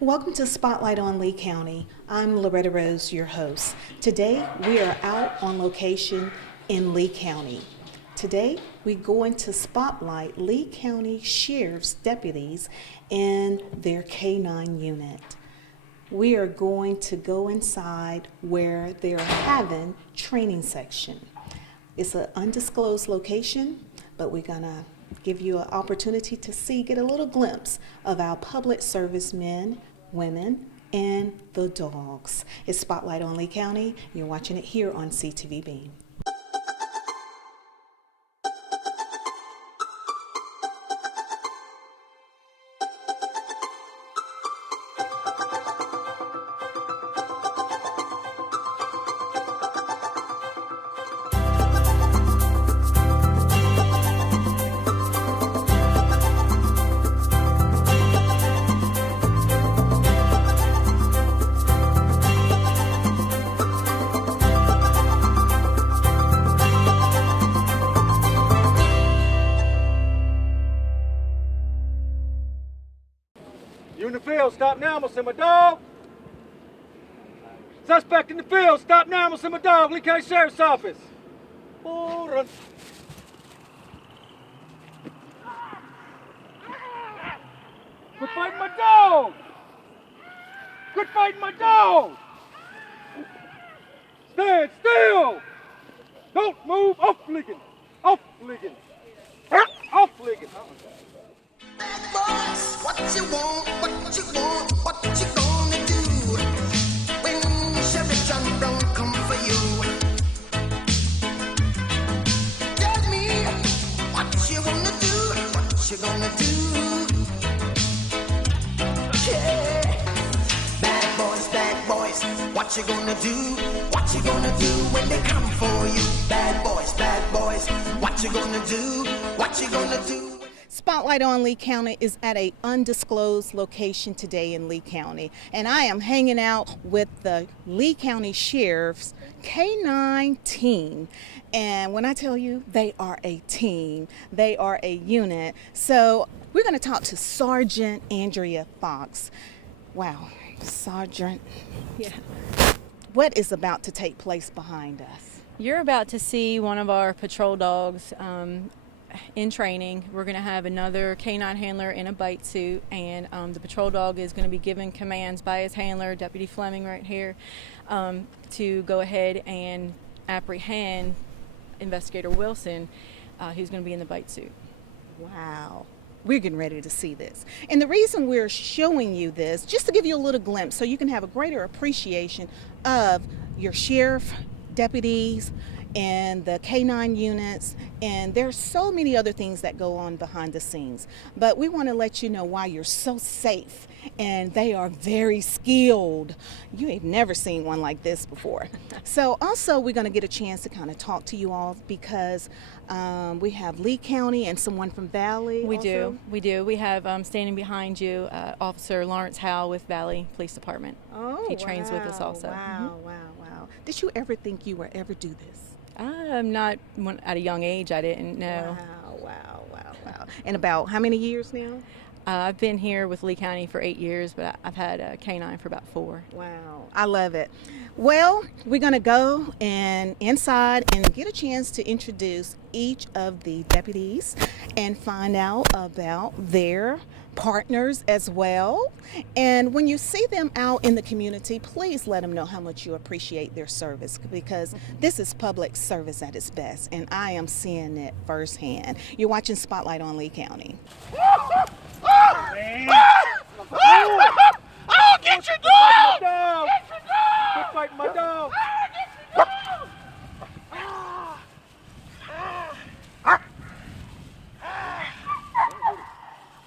Welcome to Spotlight on Lee County. I'm Loretta Rose, your host. Today we are out on location in Lee County. Today we're going to spotlight Lee County Sheriff's deputies in their K-9 unit. We are going to go inside where they're having training section. It's an undisclosed location, but we're gonna give you an opportunity to get a little glimpse of our public service men, women, and the dogs. It's Spotlight on Lee County. You're watching it here on CTV Beam. You in the field, stop now, I'm gonna send my dog. Suspect in the field, stop now, I'm gonna send my dog, Lee County Sheriff's Office. Hold on. Quit fighting my dog! Quit fighting my dog! Stand still! Don't move, off flicking! Off flicking! Off flicking! Bad boys, what you want, what you want, what you gonna do when Sheriff John Brown come for you? Tell me what you gonna do, what you gonna do? Yeah. Bad boys, what you gonna do? What you gonna do when they come for you? Bad boys, what you gonna do? What you gonna do? Spotlight on Lee County is at an undisclosed location today in Lee County, and I am hanging out with the Lee County Sheriff's K-9 team. And when I tell you they are a team, they are a unit. So we're going to talk to Sergeant Andrea Fox. Wow, Sergeant, yeah. What is about to take place behind us? You're about to see one of our patrol dogs in training. We're going to have another K-9 handler in a bite suit, and the patrol dog is going to be given commands by his handler, Deputy Fleming right here, to go ahead and apprehend Investigator Wilson, who's going to be in the bite suit. Wow. We're getting ready to see this. And the reason we're showing you this, just to give you a little glimpse so you can have a greater appreciation of your sheriff, deputies, and the K-9 units, and there's so many other things that go on behind the scenes. But we want to let you know why you're so safe, and they are very skilled. You ain't never seen one like this before. So also we're going to get a chance to kind of talk to you all because we have Lee County and someone from Valley. We do. We have standing behind you Officer Lawrence Howell with Valley Police Department. Oh, he trains with us also. Wow. Did you ever think you would ever do this? I'm not, at a young age, I didn't know. Wow. And about how many years now? I've been here with Lee County for 8 years, but I've had a K-9 for about 4. Wow, I love it. Well, we're going to go and inside and get a chance to introduce each of the deputies and find out about their partners as well. And when you see them out in the community, please let them know how much you appreciate their service, because this is public service at its best, and I am seeing it firsthand. You're watching Spotlight on Lee County. Oh, get your dog! Quit fighting my dog!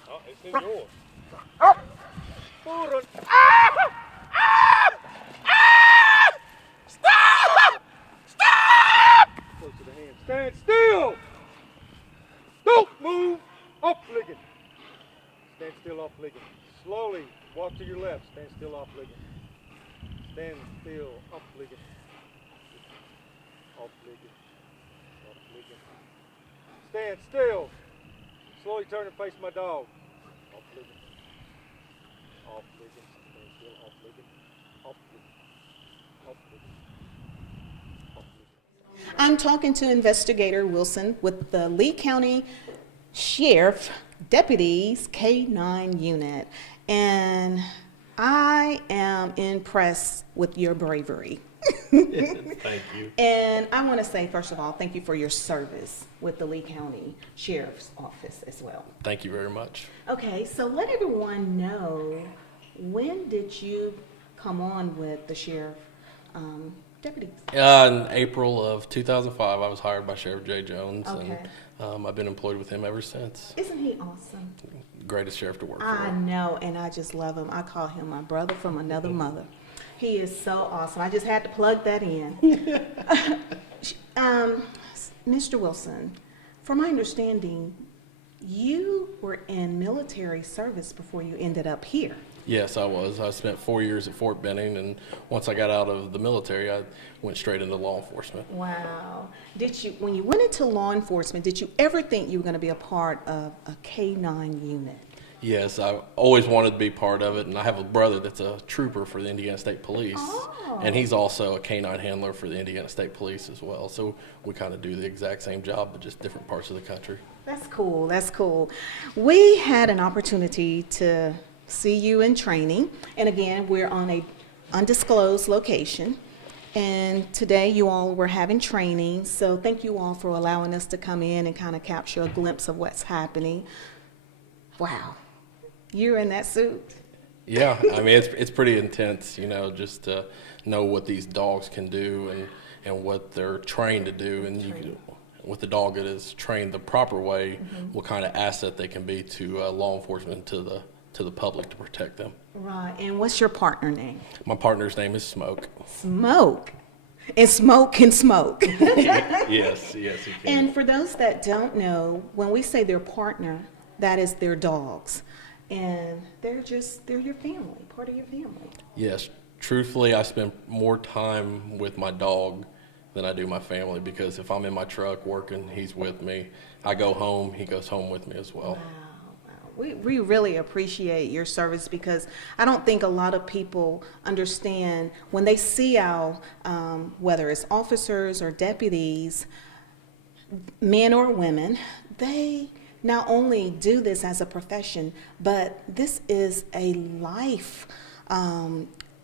Oh, it's in yours. Hold on. Stop! Close to the hand. Stand still! Don't move! Off licking. Stand still, off licking. Slowly walk to your left. Stand still, off licking. Stand still, off licking. Off licking. Off licking. Stand still. Slowly turn and face my dog. Off licking. Off licking. off licking, off licking, off licking. I'm talking to Investigator Wilson with the Lee County Sheriff Deputies K-9 unit, and I am impressed with your bravery. Thank you. And I want to say, first of all, thank you for your service with the Lee County Sheriff's Office as well. Thank you very much. Okay, so let everyone know, when did you come on with the sheriff deputies? In April of 2005, I was hired by Sheriff Jay Jones, Okay. and I've been employed with him ever since. Isn't he awesome? Greatest sheriff to work I for. know, and I just love him. I call him my brother from another mother. He is so awesome. I just had to plug that in. Mr. Wilson, from my understanding, you were in military service before you ended up here. Yes, I was. I spent 4 years at Fort Benning, and once I got out of the military, I went straight into law enforcement. Wow. When you went into law enforcement, did you ever think you were going to be a part of a K-9 unit? Yes, I always wanted to be part of it, and I have a brother that's a trooper for the Indiana State Police, and he's also a K-9 handler for the Indiana State Police as well. So we kind of do the exact same job, but just different parts of the country. That's cool. That's cool. We had an opportunity to see you in training, and again, we're on a undisclosed location, and today you all were having training, so thank you all for allowing us to come in and kind of capture a glimpse of what's happening. Wow, you're in that suit. Yeah, I mean, it's pretty intense, you know, just to know what these dogs can do and what they're trained to do, and with the dog that is trained the proper way, what kind of asset they can be to law enforcement, to the public, to protect them. Right, and what's your partner name? My partner's name is Smoke. Smoke. And Smoke can smoke. Yes, he can. And for those that don't know, when we say their partner, that is their dogs. And they're your family, part of your family. Yes, truthfully, I spend more time with my dog than I do my family, because if I'm in my truck working, he's with me. I go home, he goes home with me as well. We really appreciate your service, because I don't think a lot of people understand when they see our, whether it's officers or deputies, men or women, they not only do this as a profession, but this is a life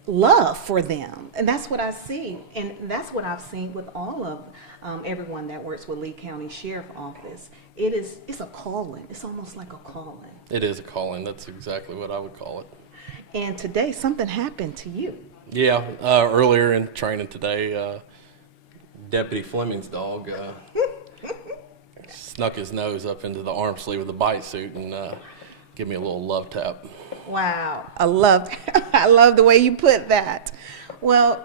love for them. And that's what I see. And that's what I've seen with all of everyone that works with Lee County Sheriff Office. It's a calling. It's almost like a calling. It is a calling. That's exactly what I would call it. And today something happened to you. Yeah, earlier in training today, Deputy Fleming's dog snuck his nose up into the arm sleeve of the bite suit and give me a little love tap. Wow, I love the way you put that. Well,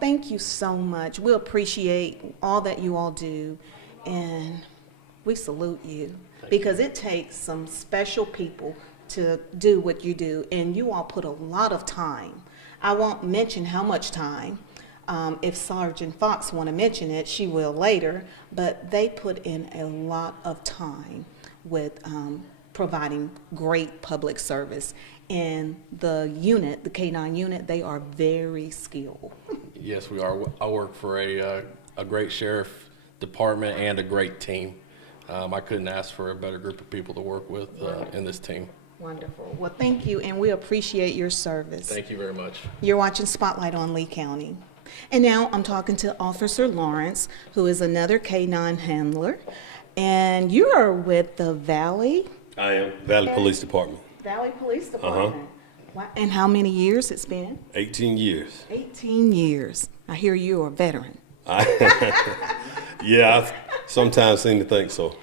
thank you so much. We appreciate all that you all do, and we salute you, because it takes some special people to do what you do, and you all put a lot of time. I won't mention how much time. If Sergeant Fox want to mention it, she will later, but they put in a lot of time with providing great public service. And the unit, the K-9 unit, they are very skilled. Yes, we are. I work for a great sheriff department and a great team. I couldn't ask for a better group of people to work with in this team. Wonderful. Well, thank you, and we appreciate your service. Thank you very much. You're watching Spotlight on Lee County. And now I'm talking to Officer Lawrence, who is another K-9 handler. And you are with the Valley? I am. Valley Police Department. Valley Police Department. Wow. And how many years it's been? 18 years. 18 years. I hear you're a veteran. Yeah, I sometimes seem to think so.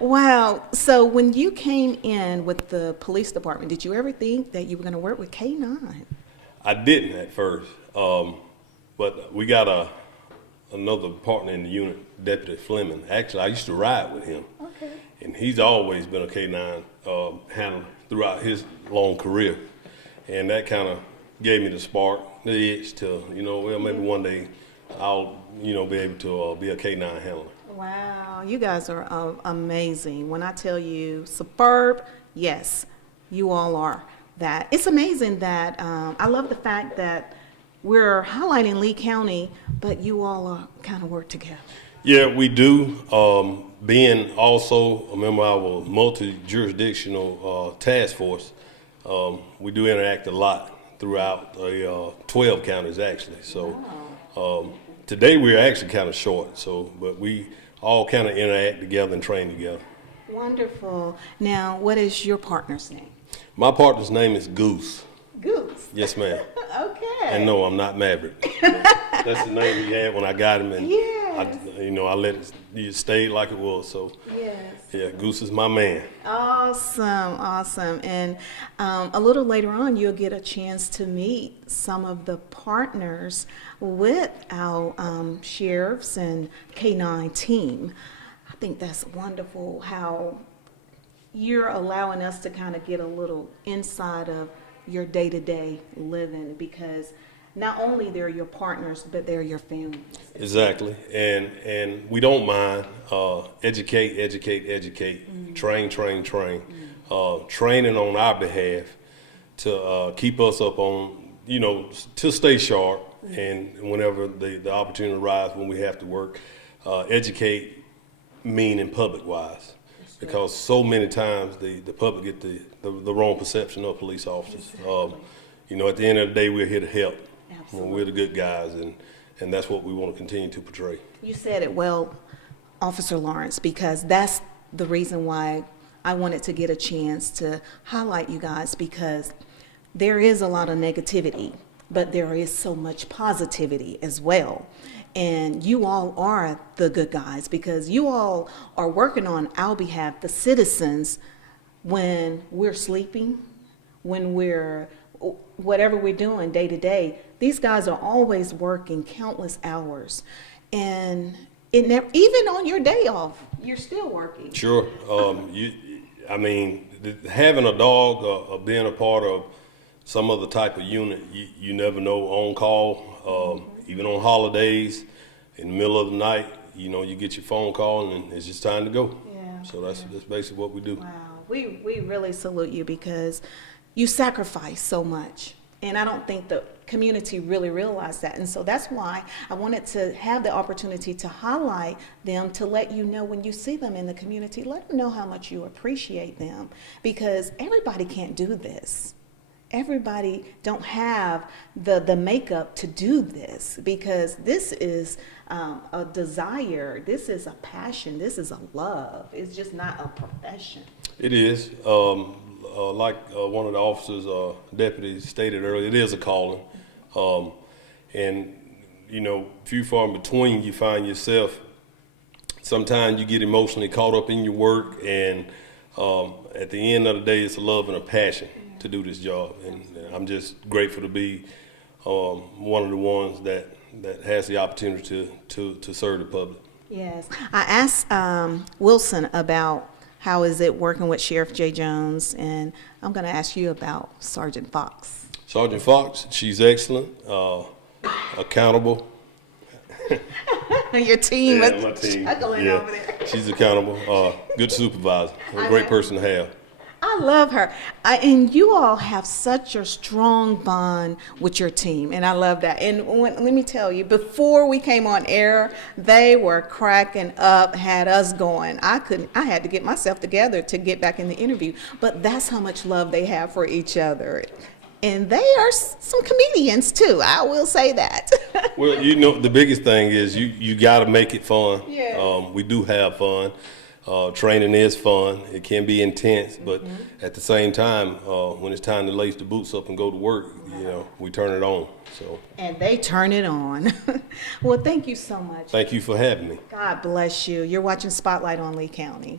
Wow. So when you came in with the police department, did you ever think that you were going to work with K-9? I didn't at first, but we got another partner in the unit, Deputy Fleming. Actually, I used to ride with him. Okay. And he's always been a K-9 handler throughout his long career. And that kind of gave me the spark, the itch to, well, maybe one day I'll, be able to be a K-9 handler. Wow, you guys are amazing. When I tell you superb, yes, you all are that. It's amazing that I love the fact that we're highlighting Lee County, but you all kind of work together. Yeah, we do. Being also a member of our multi-jurisdictional task force, we do interact a lot throughout 12 counties actually. So today we're actually kind of short. So, but we all kind of interact together and train together. Wonderful. Now, what is your partner's name? My partner's name is Goose. Goose. Yes, ma'am. Okay. And no, I'm not Maverick. That's the name he had when I got him, and Yes. I let it stay like it was. So Yes. yeah, Goose is my man. Awesome, awesome. And a little later on, you'll get a chance to meet some of the partners with our sheriffs and K-9 team. I think that's wonderful how you're allowing us to kind of get a little inside of your day-to-day living, because not only they're your partners, but they're your families. Exactly, and we don't mind educate, train, training on our behalf to keep us up on, to stay sharp, and whenever the opportunity arises when we have to work, educate, meaning public wise. Because so many times the public get the wrong perception of police officers. At the end of the day, we're here to help. Absolutely. We're the good guys, and that's what we want to continue to portray. You said it well, Officer Lawrence, because that's the reason why I wanted to get a chance to highlight you guys, because there is a lot of negativity, but there is so much positivity as well. And you all are the good guys, because you all are working on our behalf, the citizens, when we're sleeping, when whatever we're doing day to day. These guys are always working countless hours, and even on your day off, you're still working. Sure. Having a dog or being a part of some other type of unit, you never know, on call, even on holidays, in the middle of the night, you get your phone call and it's just time to go. Yeah. So that's basically what we do. Wow, we really salute you, because you sacrifice so much. And I don't think the community really realized that. And so that's why I wanted to have the opportunity to highlight them, to let you know when you see them in the community, let them know how much you appreciate them, because everybody can't do this. Everybody don't have the makeup to do this, because this is a desire, this is a passion, this is a love. It's just not a profession. It is. Like one of the officers, deputies stated earlier, it is a calling. And, few far in between, you find yourself, sometimes you get emotionally caught up in your work, and at the end of the day, it's a love and a passion to do this job. And I'm just grateful to be one of the ones that has the opportunity to serve the public. Yes. I asked Wilson about how is it working with Sheriff J. Jones, and I'm going to ask you about Sergeant Fox. Sergeant Fox, she's excellent, accountable. Your team Yeah, is my team. chuckling Yeah, over there. she's accountable, good supervisor, a great person to have. I love her. And you all have such a strong bond with your team, and I love that. And let me tell you, before we came on air, they were cracking up, had us going. I had to get myself together to get back in the interview, but that's how much love they have for each other. And they are some comedians too, I will say that. Well, the biggest thing is you got to make it fun. Yes. We do have fun. Training is fun. It can be intense, but at the same time, when it's time to lace the boots up and go to work, we turn it on. So. And they turn it on. Well, thank you so much. Thank you for having me. God bless you. You're watching Spotlight on Lee County.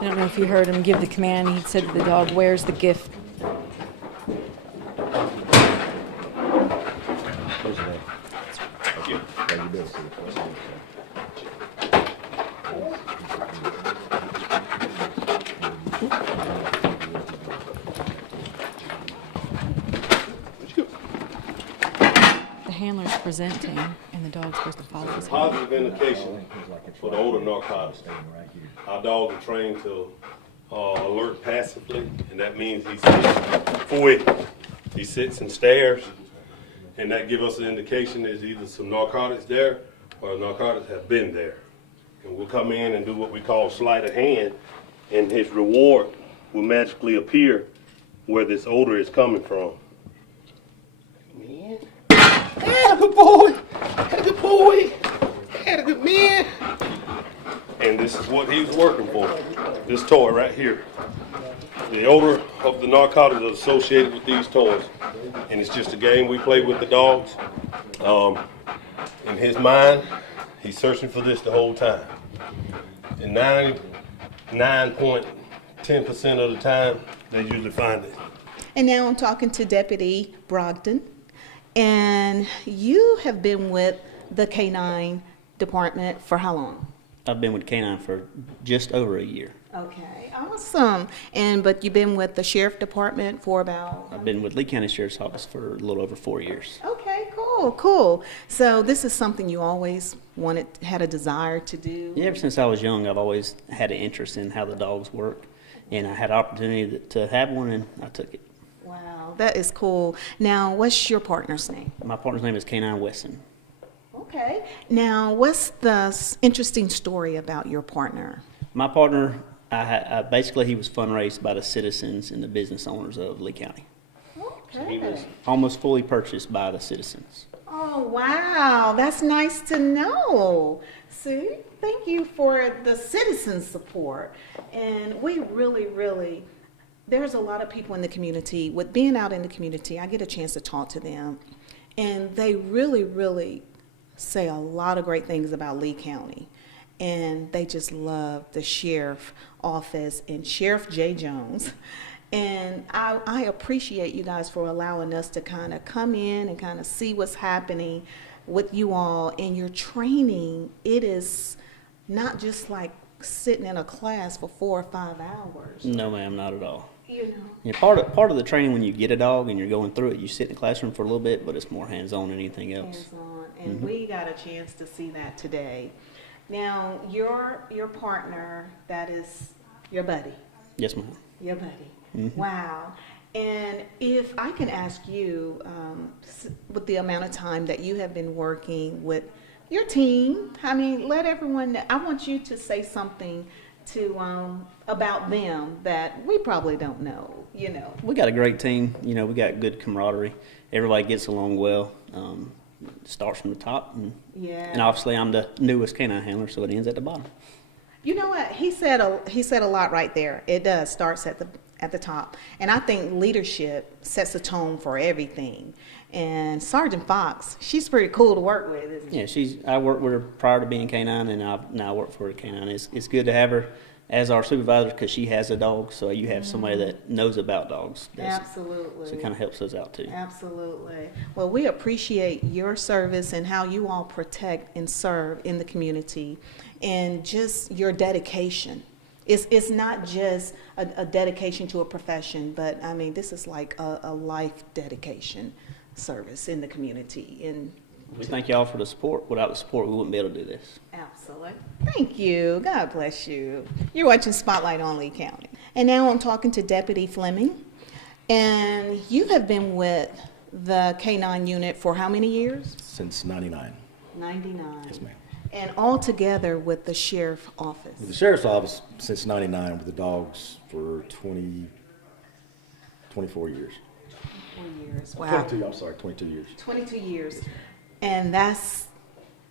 I don't know if you heard him give the command. He said to the dog, "Where's the gift?" The handler's presenting, and the dog's supposed to follow his hand. Positive indication for the older narcotics. Our dogs are trained to alert passively, and that means he sits and stares, and that gives us an indication there's either some narcotics there or narcotics have been there. And we'll come in and do what we call sleight of hand, and his reward will magically appear where this odor is coming from. Man. Had a good boy. Had a good boy. Had a good man. And this is what he was working for. This toy right here. The odor of the narcotics is associated with these toys. And it's just a game we play with the dogs. In his mind, he's searching for this the whole time. And 99.10% of the time, they usually find it. And now I'm talking to Deputy Brogdon. And you have been with the K-9 department for how long? I've been with K-9 for just over a year. Okay, awesome. But you've been with the sheriff department for about? I've been with Lee County Sheriff's Office for a little over 4 years. Okay, cool. So this is something you always had a desire to do? Yeah, ever since I was young, I've always had an interest in how the dogs work, and I had an opportunity to have one, and I took it. Wow, that is cool. Now, what's your partner's name? My partner's name is K-9 Wesson. Okay. Now, what's the interesting story about your partner? My partner, basically he was fundraised by the citizens and the business owners of Lee County. So he was almost fully purchased by the citizens. Oh, wow. That's nice to know. See, thank you for the citizen support. And we really, there's a lot of people in the community. With being out in the community, I get a chance to talk to them. And they really say a lot of great things about Lee County. And they just love the sheriff office and Sheriff Jay Jones. And I appreciate you guys for allowing us to kind of come in and kind of see what's happening with you all. And your training, it is not just like sitting in a class for 4 or 5 hours. No, ma'am, not at all. You know. Yeah, part of the training when you get a dog and you're going through it, you sit in the classroom for a little bit, but it's more hands-on than anything else. Hands-on. And we got a chance to see that today. Now, your partner, that is your buddy. Yes, ma'am. Your buddy. Wow. And if I can ask you, with the amount of time that you have been working with your team, I mean, let everyone know. I want you to say something to about them that we probably don't know, you know. We got a great team. You know, we got good camaraderie. Everybody gets along well. Starts from the top. And obviously I'm the newest canine handler, so it ends at the bottom. You know what? He said a lot right there. It does. Starts at the top. And I think leadership sets the tone for everything. And Sergeant Fox, she's pretty cool to work with, isn't she? Yeah, I worked with her prior to being K-9, and I now work for her K-9. It's good to have her as our supervisor because she has a dog, so you have somebody that knows about dogs. Absolutely. So it kind of helps us out too. Absolutely. Well, we appreciate your service and how you all protect and serve in the community and just your dedication. It's not just a dedication to a profession, but I mean, this is like a life dedication service in the community. And we thank y'all for the support. Without the support, we wouldn't be able to do this. Absolutely. Thank you. God bless you. You're watching Spotlight on Lee County. And now I'm talking to Deputy Fleming. And you have been with the K-9 unit for how many years? Since 99. 99. Yes, ma'am. And all together with the sheriff office. With the sheriff's office since 99, with the dogs for 24 years. 4 years. Wow. 22, I'm sorry, 22 years. 22 years. And that's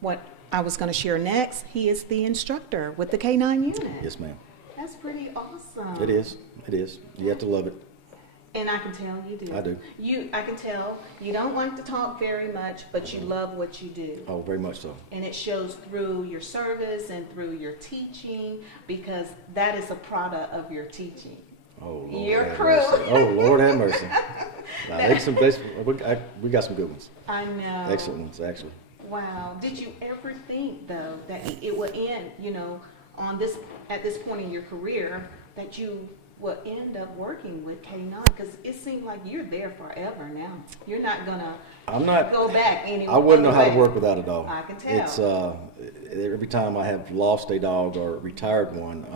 what I was going to share next. He is the instructor with the K-9 unit. Yes, ma'am. That's pretty awesome. It is. It is. You have to love it. And I can tell you do. I do. I can tell you don't like to talk very much, but you love what you do. Oh, very much so. And it shows through your service and through your teaching, because that is a product of your teaching. Oh, Lord Your have crew. mercy. Oh, Lord have mercy. We got some good ones. I know. Excellent ones, actually. Wow. Did you ever think, though, that it would end, at this point in your career, that you will end up working with K-9? Because it seems like you're there forever now. You're not going to go back anywhere. I wouldn't know how to work without a dog. I can tell. It's every time I have lost a dog or retired one,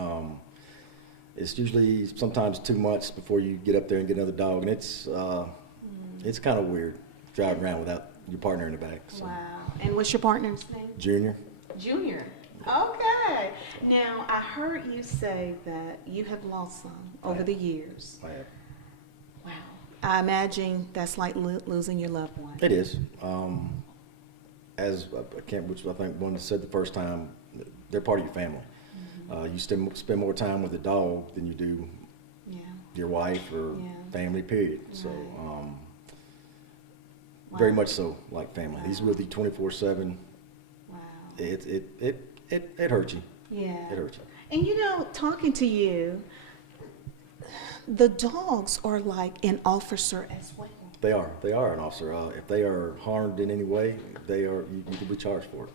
it's usually sometimes 2 months before you get up there and get another dog, and it's kind of weird driving around without your partner in the back. So. Wow. And what's your partner's name? Junior. Junior. Okay. Now, I heard you say that you have lost some over the years. I have. Wow. I imagine that's like losing your loved one. It is. As which I think one said the first time, they're part of your family. You spend more time with the dog than you do your wife or family, period. So, very much so like family. He's with you 24/7. Wow. It hurts you. Yeah. It hurts you. And you know, talking to you, the dogs are like an officer as well. They are an officer. If they are harmed in any way, you can be charged for it.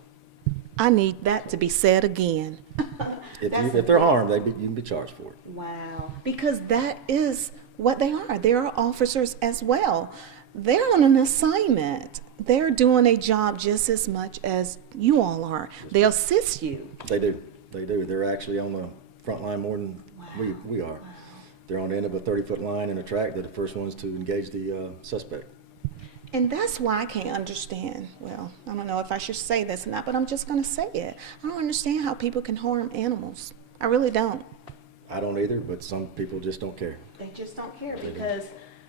I need that to be said again. If they're harmed, you can be charged for it. Wow. Because that is what they are. They are officers as well. They're on an assignment. They're doing a job just as much as you all are. They assist you. They do. They're actually on the front line more than we are. They're on the end of a 30-foot line in a track. They're the first ones to engage the suspect. And that's why I can't understand. Well, I don't know if I should say this or not, but I'm just going to say it. I don't understand how people can harm animals. I really don't. I don't either, but some people just don't care. They just don't care because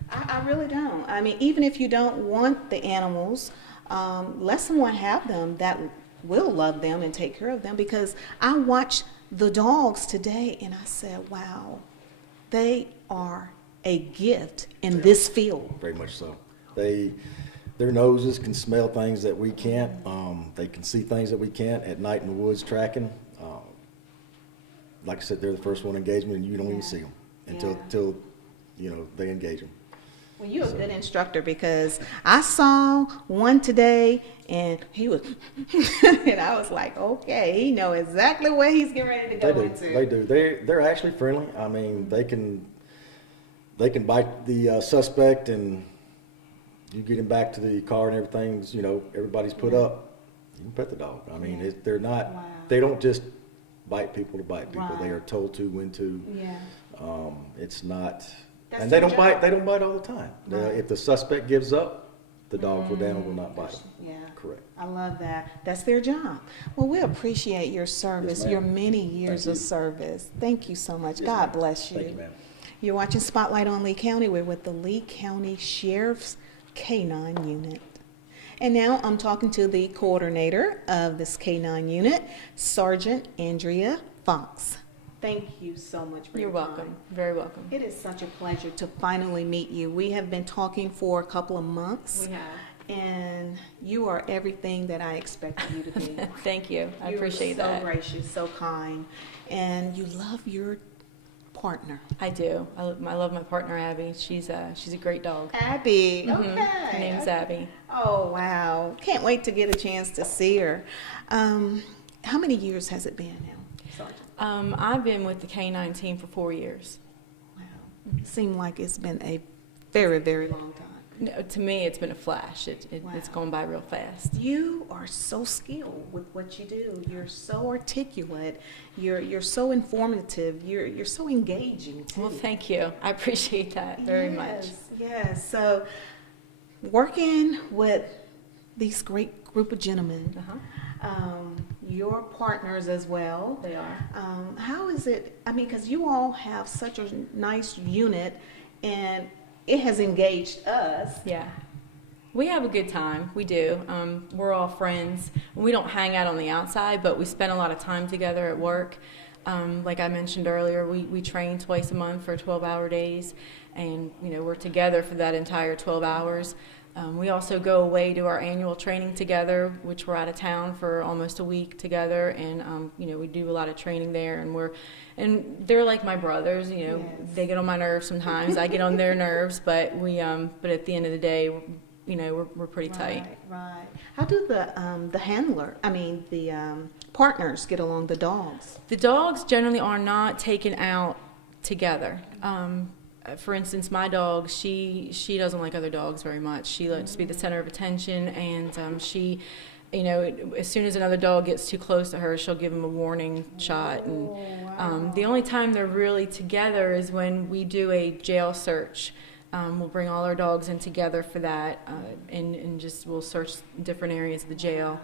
I really don't. I mean, even if you don't want the animals, let someone have them that will love them and take care of them, because I watched the dogs today and I said, wow, they are a gift in this field. Very much so. Their noses can smell things that we can't. They can see things that we can't at night in the woods tracking. Like I said, they're the first one engagement, and you don't even see them until they engage them. Well, you're a good instructor, because I saw one today and he was, and I was like, okay, he knows exactly where he's getting ready to go into. They do. They're actually friendly. I mean, they can bite the suspect, and you get him back to the car and everything's, everybody's put up. You can pet the dog. I mean, they're not. Wow. They don't just bite people to bite people. Right. They are told to, when to. Yeah. It's not. That's And they their don't bite. job. They don't bite all the time. Right. If the suspect gives up, the dog will down and will not bite them. Yeah. Correct. I love that. That's their job. Well, we appreciate your service, Yes, ma'am. your many years Thank of you. service. Thank you so much. Yes, God ma'am. bless you. Thank you, ma'am. You're watching Spotlight on Lee County. We're with the Lee County Sheriff's K-9 unit. And now I'm talking to the coordinator of this K-9 unit, Sergeant Andrea Fox. Thank you so much for You're your time. welcome. Very welcome. It is such a pleasure to finally meet you. We have been talking for a couple of months. We have. And you are everything that I expected you to be. Thank you. I You're appreciate so that. gracious, so kind, and you love your partner. I do. I love my partner Abby. She's a great dog. Abby. Mhm. Okay. Her name's Abby. Oh, wow. Can't wait to get a chance to see her. How many years has it been now, Sergeant? I've been with the K-9 team for 4 years. Wow. Seemed like it's been a very, very long time. No, to me, it's been a flash. It's Wow. gone by real fast. You are so skilled with what you do. You're so articulate. You're so informative. You're so engaging too. Well, thank you. I appreciate that very much. Yes. So, working with these great group of gentlemen, your partners as well. They are. How is it? I mean, because you all have such a nice unit, and it has engaged us. Yeah. We have a good time. We do. We're all friends. We don't hang out on the outside, but we spend a lot of time together at work. Like I mentioned earlier, we train twice a month for 12-hour days, and we're together for that entire 12 hours. We also go away to our annual training together, which we're out of town for almost a week together, and we do a lot of training there, and they're like my brothers. Yes. They get on my nerves sometimes. I get on their nerves, but but at the end of the day, we're pretty tight. Right. How do the partners get along, the dogs? The dogs generally are not taken out together. For instance, my dog, she doesn't like other dogs very much. She likes to be the center of attention, and she you know, as soon as another dog gets too close to her, she'll give him a warning shot. And the only time they're really together is when we do a jail search. We'll bring all our dogs in together for that, and just we'll search different areas of the jail.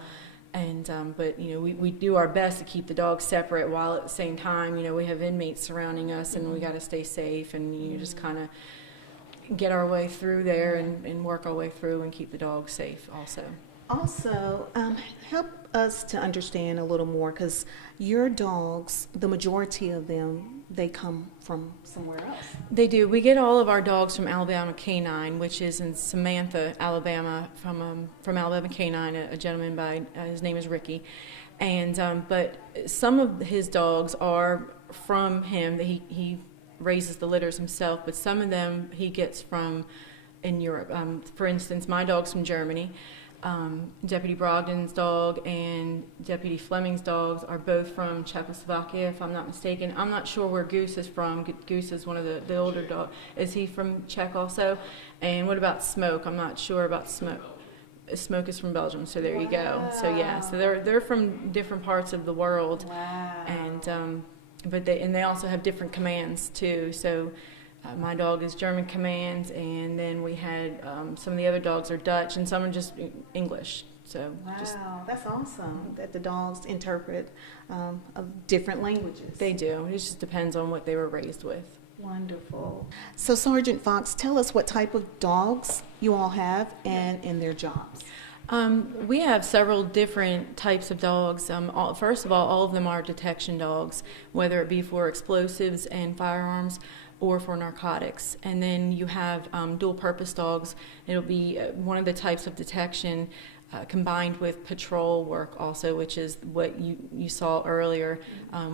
And but you know, we do our best to keep the dogs separate, while at the same time, you know, we have inmates surrounding us, and we got to stay safe, and you just kind of get our way through there and work our way through and keep the dogs safe also. Also, help us to understand a little more, because your dogs, the majority of them, they come from somewhere else. They do. We get all of our dogs from Alabama Canine, which is in Samantha, Alabama, from Alabama Canine, a gentleman by his name is Ricky, and but some of his dogs are from him. He raises the litters himself, but some of them he gets from in Europe. For instance, my dog's from Germany. Deputy Brogdon's dog and Deputy Fleming's dogs are both from Czechoslovakia, if I'm not mistaken. I'm not sure where Goose is from. Goose is one of the older dogs. Is he from Czech also? And what about Smoke? I'm not sure about Smoke. Smoke is from Belgium, so there you go. So yeah, so they're from different parts of the world. Wow. And but they also have different commands too. So. My dog is German commands, and then we had some of the other dogs are Dutch, and some are just English. So Wow, that's awesome that the dogs interpret of different languages. they do. It just depends on what they were raised with. Wonderful. So Sergeant Fox, tell us what type of dogs you all have and their jobs. We have several different types of dogs. First of all of them are detection dogs, whether it be for explosives and firearms or for narcotics. And then you have dual purpose dogs. It'll be one of the types of detection combined with patrol work also, which is what you saw earlier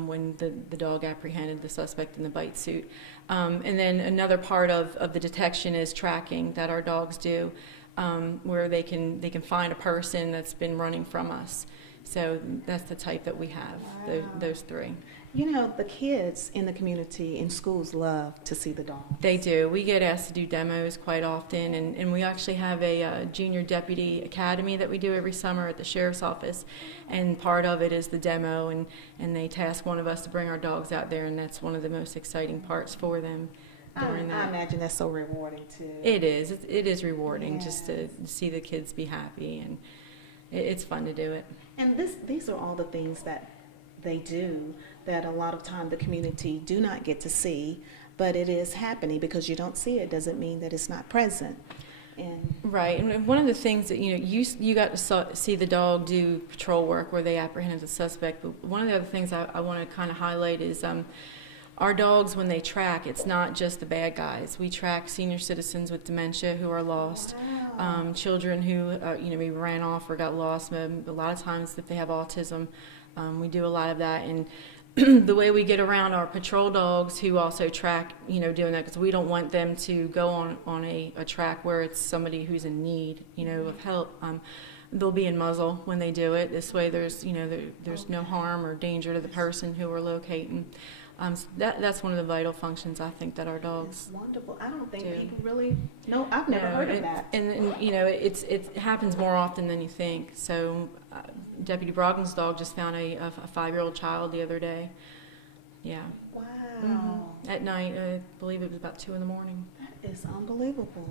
when the dog apprehended the suspect in the bite suit. And then another part of the detection is tracking that our dogs do, where they can find a person that's been running from us. So that's the type that we have, those three. You know, the kids in the community in schools love to see the dogs. They do. We get asked to do demos quite often, and we actually have a junior deputy academy that we do every summer at the sheriff's office, and part of it is the demo, and they task one of us to bring our dogs out there, and that's one of the most exciting parts for them during I that. imagine that's so rewarding too. It is. It is rewarding just to Yes. see the kids be happy, and it's fun to do it. And these are all the things that they do that a lot of time the community do not get to see, but it is happening. Because you don't see it doesn't mean that it's not present. And Right, and one of the things that, you know, you got to see the dog do patrol work where they apprehended the suspect, but one of the other things I want to kind of highlight is our dogs, when they track, it's not just the bad guys. We track senior citizens with dementia who are lost, children who, maybe ran off or got lost. A lot of times if they have autism, we do a lot of that. And the way we get around our patrol dogs who also track, doing that, because we don't want them to go on a track where it's somebody who's in need, of help. They'll be in muzzle when they do it. This way there's no harm or danger to the person who we're locating. So that's one of the vital functions, I think, that our dogs wonderful. I don't think do. people really know. I've never heard of that. And it happens more often than you think. So Deputy Brogdon's dog just found a 5-year-old child the other day. Yeah. Wow. At night, I believe it was about 2 in the morning. That is unbelievable.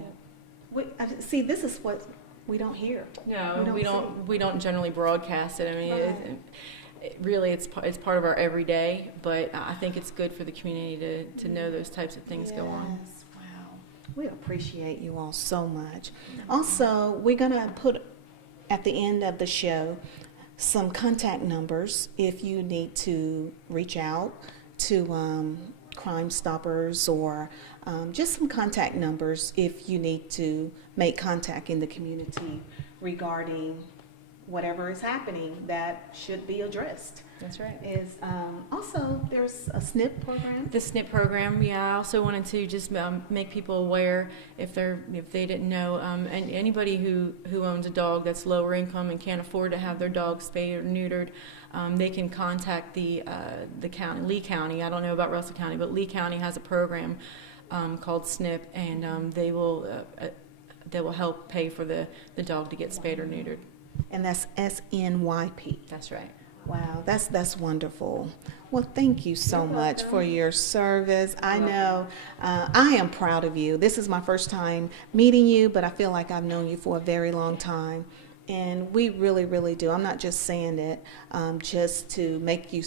See, this is what we don't hear. No, see. we don't generally broadcast it. I mean, Right. really, it's part of our everyday. But I think it's good for the community to know those types of things go on. Yes, wow. We appreciate you all so much. Also, we're going to put at the end of the show some contact numbers if you need to reach out to Crime Stoppers, or just some contact numbers if you need to make contact in the community regarding whatever is happening that should be addressed. That's right. Also, there's a SNP program. The SNP program, yeah. I also wanted to just make people aware, if they didn't know, and anybody who owns a dog that's lower income and can't afford to have their dog spayed or neutered, they can contact the county, Lee County. I don't know about Russell County, but Lee County has a program called SNP, and they will help pay for the dog to get spayed or neutered. And that's SNYP. That's right. Wow, that's wonderful. Well, thank you so much for your service. I know I am proud of you. This is my first time meeting you, but I feel like I've known you for a very long time. And we really, really do. I'm not just saying it just to make you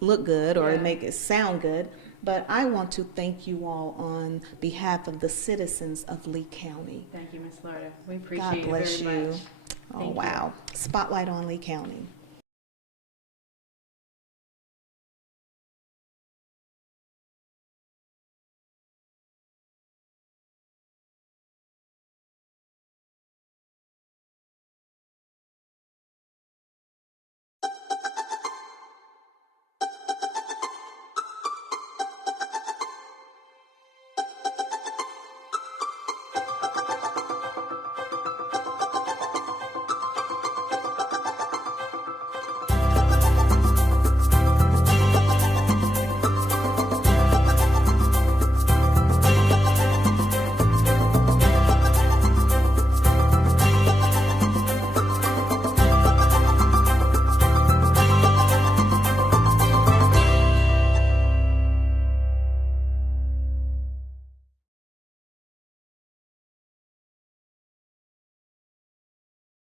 look good or make it sound good, but I want to thank you all on behalf of the citizens of Lee County. Thank you, Miss Loretta. We appreciate God it bless very you. much. Oh, Thank you. wow. Spotlight on Lee County.